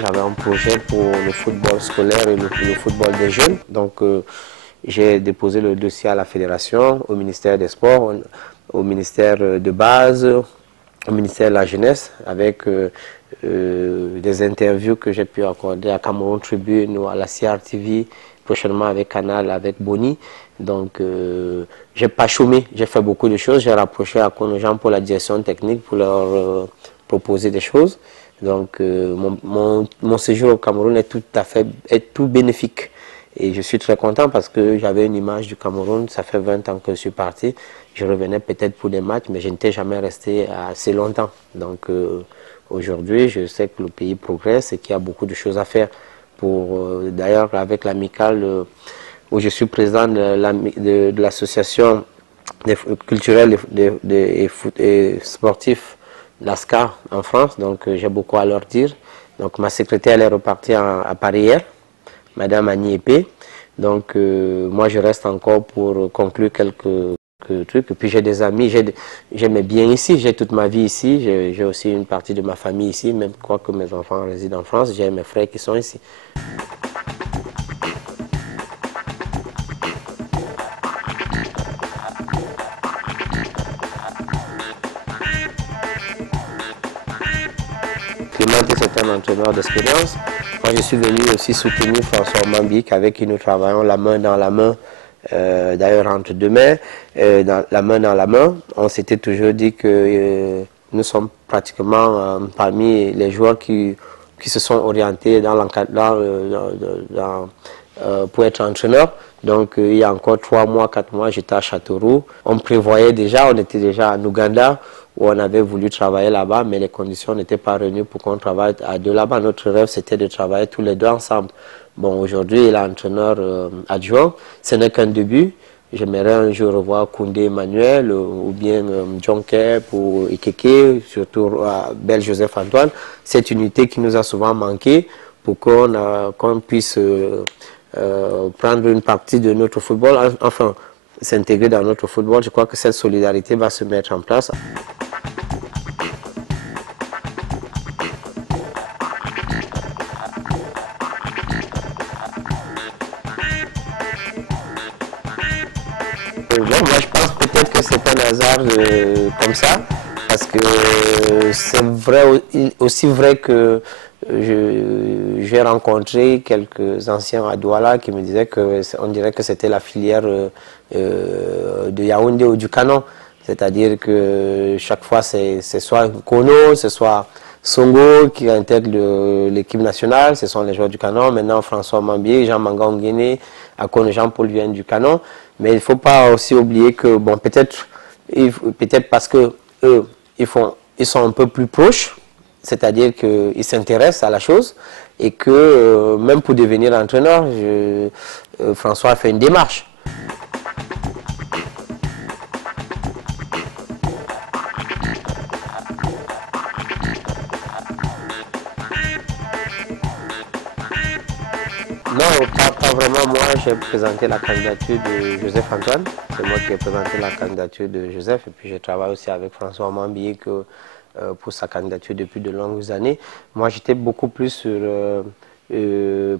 J'avais un projet pour le football scolaire et le football des jeunes. Donc, j'ai déposé le dossier à la fédération, au ministère des Sports, au ministère de base, au ministère de la Jeunesse, avec des interviews que j'ai pu accorder à Cameroun Tribune ou à la CRTV, prochainement avec Canal, avec Boni. Donc, j'ai pas chômé, j'ai fait beaucoup de choses. J'ai rapproché à Konojan pour la direction technique pour leur proposer des choses. Donc, mon séjour au Cameroun est tout bénéfique. Et je suis très content parce que j'avais une image du Cameroun. Ça fait 20 ans que je suis parti. Je revenais peut-être pour des matchs, mais je n'étais jamais resté assez longtemps. Donc, aujourd'hui, je sais que le pays progresse et qu'il y a beaucoup de choses à faire. D'ailleurs, avec l'amicale où je suis président de l'association culturelle et sportif, l'ASCA en France, donc j'ai beaucoup à leur dire. Donc ma secrétaire elle est repartie à Paris hier, Madame Annie Epé. Donc moi je reste encore pour conclure quelques trucs. Et puis j'ai des amis, j'ai mes biens ici, j'ai toute ma vie ici, j'ai aussi une partie de ma famille ici, même quoi que mes enfants résident en France, j'ai mes frères qui sont ici. Clément c'est un entraîneur d'expérience. Moi, je suis venu aussi soutenir François Mambic avec qui nous travaillons la main dans la main, d'ailleurs entre deux mains, la main dans la main. On s'était toujours dit que nous sommes pratiquement parmi les joueurs qui se sont orientés pour être entraîneur. Donc il y a encore 3 mois, 4 mois, j'étais à Châteauroux. On prévoyait déjà, on était déjà en Ouganda, où on avait voulu travailler là-bas, mais les conditions n'étaient pas réunies pour qu'on travaille à deux là-bas. Notre rêve, c'était de travailler tous les deux ensemble. Bon, aujourd'hui, il est entraîneur adjoint. Ce n'est qu'un début. J'aimerais un jour revoir Koundé Emmanuel ou bien John Kep ou Ikeke, surtout Bel Joseph Antoine. Cette unité qui nous a souvent manqué pour qu'on puisse prendre une partie de notre football, enfin, s'intégrer dans notre football. Je crois que cette solidarité va se mettre en place. Bon, moi je pense peut-être que c'est un hasard comme ça, parce que c'est vrai, aussi vrai que j'ai rencontré quelques anciens à Douala qui me disaient qu'on dirait que c'était la filière de Yaoundé ou du Canon. C'est-à-dire que chaque fois c'est soit Kono, c'est soit Songo qui intègre l'équipe nationale, ce sont les joueurs du Canon. Maintenant François Mambier, Jean Manga Nguéné, Akone Jean-Paul viennent du Canon. Mais il ne faut pas aussi oublier que, bon, peut-être parce que eux, ils sont un peu plus proches, c'est-à-dire qu'ils s'intéressent à la chose, et que même pour devenir entraîneur, François a fait une démarche. Non, pas vraiment. Moi, j'ai présenté la candidature de Joseph Antoine. C'est moi qui ai présenté la candidature de Joseph. Et puis, je travaille aussi avec François Mambier pour sa candidature depuis de longues années. Moi, j'étais beaucoup plus sur...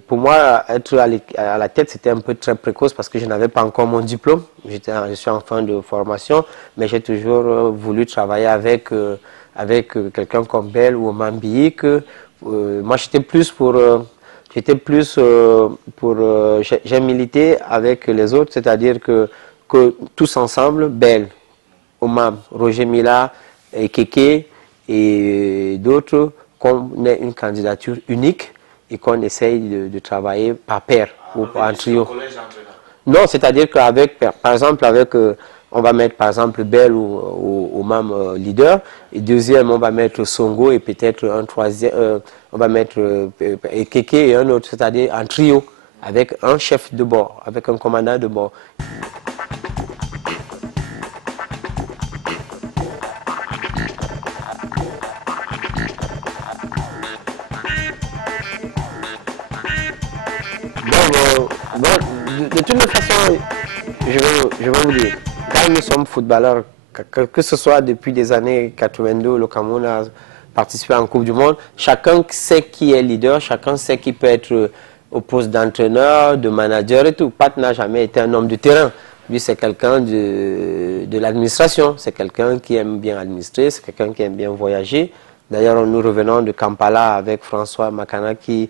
pour moi, être à la tête, c'était un peu très précoce parce que je n'avais pas encore mon diplôme. Je suis en fin de formation, mais j'ai toujours voulu travailler avec quelqu'un comme Bel ou Mambier. Moi, j'étais plus pour... j'ai milité avec les autres, c'est-à-dire que tous ensemble, Bel, Omam, Roger Mila, et Keke et d'autres, qu'on ait une candidature unique et qu'on essaye de travailler par paire ou en trio. Non, c'est-à-dire qu'avec, par exemple, on va mettre par exemple Bel ou Mam leader, et deuxième on va mettre Songo et peut-être un troisième, on va mettre Keke et un autre, c'est-à-dire en trio, avec un chef de bord, avec un commandant de bord. De toute façon, je vais vous dire, quand nous sommes footballeurs, que ce soit depuis les années 82, le Cameroun a participer en Coupe du Monde. Chacun sait qui est leader, chacun sait qui peut être au poste d'entraîneur, de manager et tout. Pat n'a jamais été un homme de terrain. Lui, c'est quelqu'un de l'administration. C'est quelqu'un qui aime bien administrer, c'est quelqu'un qui aime bien voyager. D'ailleurs, nous revenons de Kampala avec François Makanaki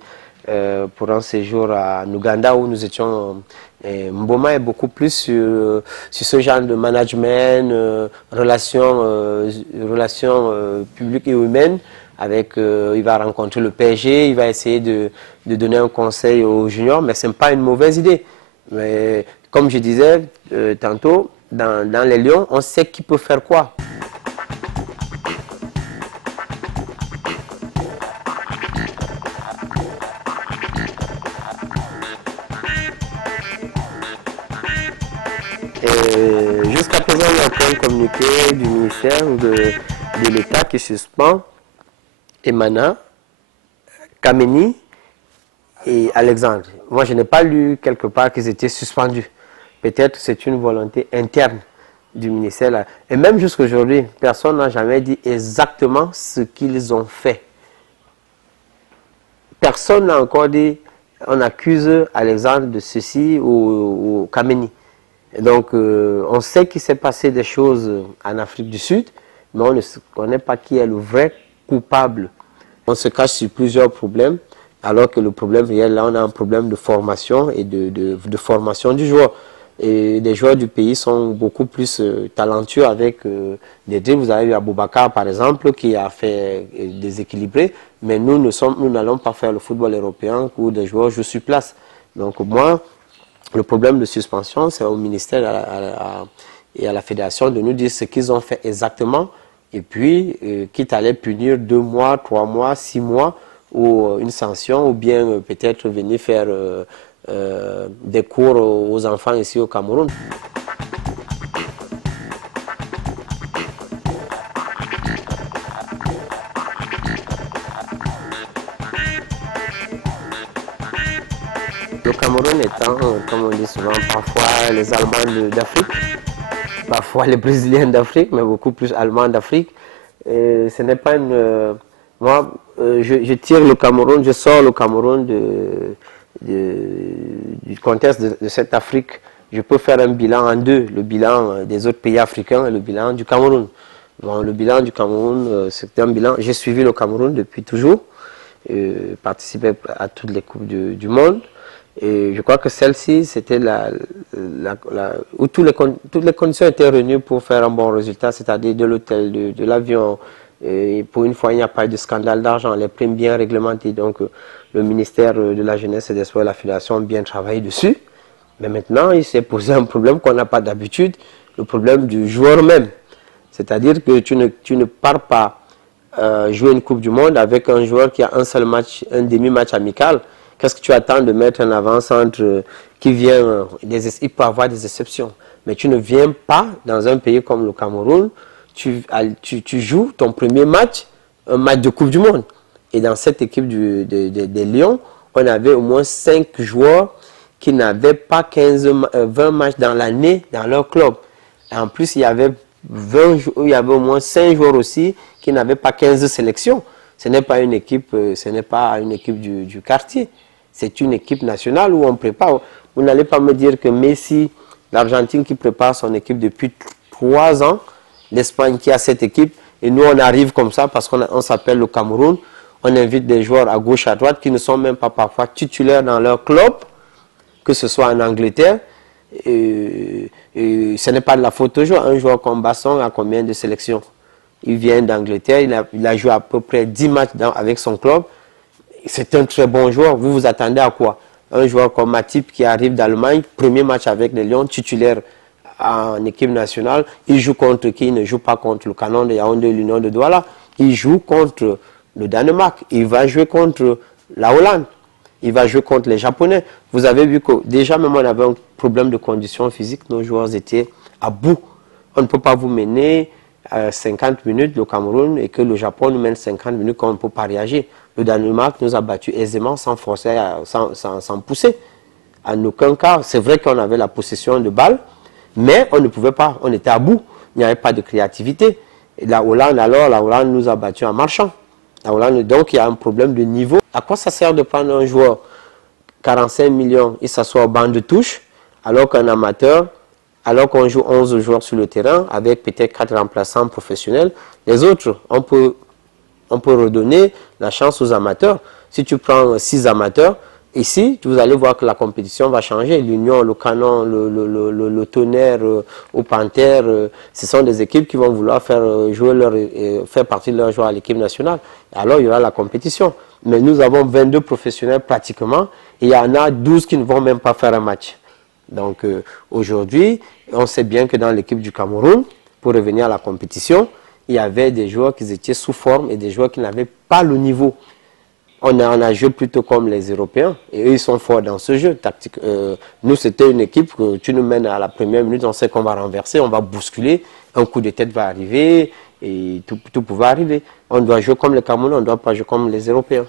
pour un séjour à Ouganda où nous étions. Mboma est beaucoup plus sur ce genre de management, relations publiques et humaines. Il va rencontrer le PSG, il va essayer de donner un conseil aux juniors, mais ce n'est pas une mauvaise idée. Mais comme je disais tantôt, dans les Lions, on sait qui peut faire quoi. Jusqu'à présent, il n'y a aucun communiqué du ministère ou de l'État qui suspend Emana, Kameni et Alexandre. Moi, je n'ai pas lu quelque part qu'ils étaient suspendus. Peut-être que c'est une volonté interne du ministère. Et même jusqu'à aujourd'hui, personne n'a jamais dit exactement ce qu'ils ont fait. Personne n'a encore dit, on accuse Alexandre de ceci ou Kameni. Donc, on sait qu'il s'est passé des choses en Afrique du Sud, mais on ne connaît pas qui est le vrai coupable. On se cache sur plusieurs problèmes, alors que le problème réel, là, on a un problème de formation et de formation du joueur. Et les joueurs du pays sont beaucoup plus talentueux avec des dribbles. Vous avez eu Aboubakar, par exemple, qui a fait déséquilibrer, mais nous n'allons pas faire le football européen où des joueurs jouent sur place. Donc, moi, le problème de suspension, c'est au ministère et à la fédération de nous dire ce qu'ils ont fait exactement. Et puis, quitte à les punir 2 mois, 3 mois, 6 mois, ou une sanction, ou bien peut-être venir faire des cours aux enfants ici au Cameroun. Le Cameroun étant, comme on dit souvent, parfois les Allemands d'Afrique, parfois les Brésiliens d'Afrique, mais beaucoup plus Allemands d'Afrique. Ce n'est pas une... moi, je tire le Cameroun, je sors le Cameroun du contexte de cette Afrique. Je peux faire un bilan en deux, le bilan des autres pays africains et le bilan du Cameroun. Bon, le bilan du Cameroun, c'est un bilan... J'ai suivi le Cameroun depuis toujours, participé à toutes les Coupes du monde. Et je crois que celle-ci, c'était où toutes les conditions étaient réunies pour faire un bon résultat, c'est-à-dire de l'hôtel, de l'avion. Et pour une fois, il n'y a pas eu de scandale d'argent, les primes bien réglementées. Donc, le ministère de la Jeunesse et des Sports et la Fédération ont bien travaillé dessus. Mais maintenant, il s'est posé un problème qu'on n'a pas d'habitude, le problème du joueur même. C'est-à-dire que tu ne pars pas jouer une Coupe du Monde avec un joueur qui a un seul match, un demi-match amical. Qu'est-ce que tu attends de mettre un avant-centre qui vient, il peut avoir des exceptions, mais tu ne viens pas dans un pays comme le Cameroun, tu joues ton premier match, un match de Coupe du Monde. Et dans cette équipe des Lions, on avait au moins 5 joueurs qui n'avaient pas 20 matchs dans l'année dans leur club. Et en plus, il y avait au moins 5 joueurs aussi qui n'avaient pas 15 sélections. Ce n'est pas une équipe, du quartier. C'est une équipe nationale où on prépare. Vous n'allez pas me dire que Messi, l'Argentine qui prépare son équipe depuis 3 ans, l'Espagne qui a cette équipe, et nous on arrive comme ça parce qu'on s'appelle le Cameroun, on invite des joueurs à gauche, à droite qui ne sont même pas parfois titulaires dans leur club, que ce soit en Angleterre. Et ce n'est pas de la faute au joueur. Un joueur comme Basson a combien de sélections? Il vient d'Angleterre, il a joué à peu près 10 matchs avec son club. C'est un très bon joueur. Vous vous attendez à quoi? Un joueur comme Matip qui arrive d'Allemagne, premier match avec les Lions, titulaire en équipe nationale. Il joue contre qui? Il ne joue pas contre le Canon de Yaoundé, l'Union de Douala. Il joue contre le Danemark. Il va jouer contre la Hollande. Il va jouer contre les Japonais. Vous avez vu que déjà même on avait un problème de conditions physiques. Nos joueurs étaient à bout. On ne peut pas vous mener 50 minutes le Cameroun et que le Japon nous mène 50 minutes qu'on ne peut pas réagir. Le Danemark nous a battus aisément sans forcer, sans pousser. En aucun cas, c'est vrai qu'on avait la possession de balles, mais on ne pouvait pas, on était à bout. Il n'y avait pas de créativité. Et la Hollande nous a battus en marchant. La Hollande, donc il y a un problème de niveau. À quoi ça sert de prendre un joueur 45 millions, il s'assoit au banc de touche, alors qu'un amateur, alors qu'on joue 11 joueurs sur le terrain, avec peut-être 4 remplaçants professionnels, les autres, on peut redonner la chance aux amateurs. Si tu prends 6 amateurs, ici, vous allez voir que la compétition va changer. L'Union, le Canon, le Tonnerre, au Panthère, ce sont des équipes qui vont vouloir faire, faire partie de leurs joueurs à l'équipe nationale. Alors, il y aura la compétition. Mais nous avons 22 professionnels pratiquement, et il y en a 12 qui ne vont même pas faire un match. Donc, aujourd'hui, on sait bien que dans l'équipe du Cameroun, pour revenir à la compétition, il y avait des joueurs qui étaient sous forme et des joueurs qui n'avaient pas le niveau. On a joué plutôt comme les Européens et eux, ils sont forts dans ce jeu tactique. Nous, c'était une équipe que tu nous mènes à la première minute, on sait qu'on va renverser, on va bousculer, un coup de tête va arriver et tout pouvait arriver. On doit jouer comme les Camerounais, on ne doit pas jouer comme les Européens.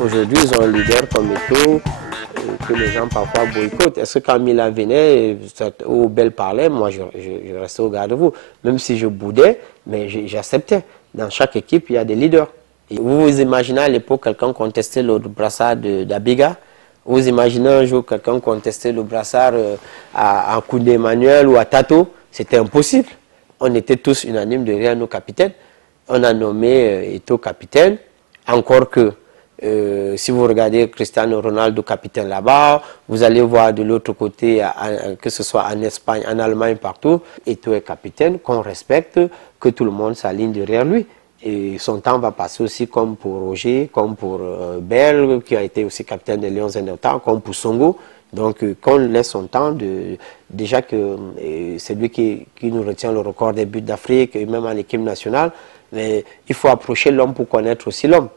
Aujourd'hui, ils ont un leader comme Eto'o, que les gens parfois boycottent. Est-ce que quand Mila venait ou Belle parlait, moi je restais au garde-vous. Même si je boudais, mais j'acceptais. Dans chaque équipe, il y a des leaders. Et vous imaginez à l'époque quelqu'un contestait le brassard d'Abiga. Vous imaginez un jour quelqu'un contestait le brassard à Koundé Emmanuel ou à Tato. C'était impossible. On était tous unanimes derrière nos capitaines. On a nommé Eto'o capitaine. Encore que si vous regardez Cristiano Ronaldo capitaine là-bas, vous allez voir de l'autre côté, que ce soit en Espagne, en Allemagne, partout, Eto'o est capitaine, qu'on respecte, que tout le monde s'aligne derrière lui. Et son temps va passer aussi comme pour Roger, comme pour Bell, qui a été aussi capitaine des Lions un temps, comme pour Songo. Donc qu'on laisse son temps, déjà que c'est lui qui nous retient le record des buts d'Afrique, et même en équipe nationale, mais il faut approcher l'homme pour connaître aussi l'homme.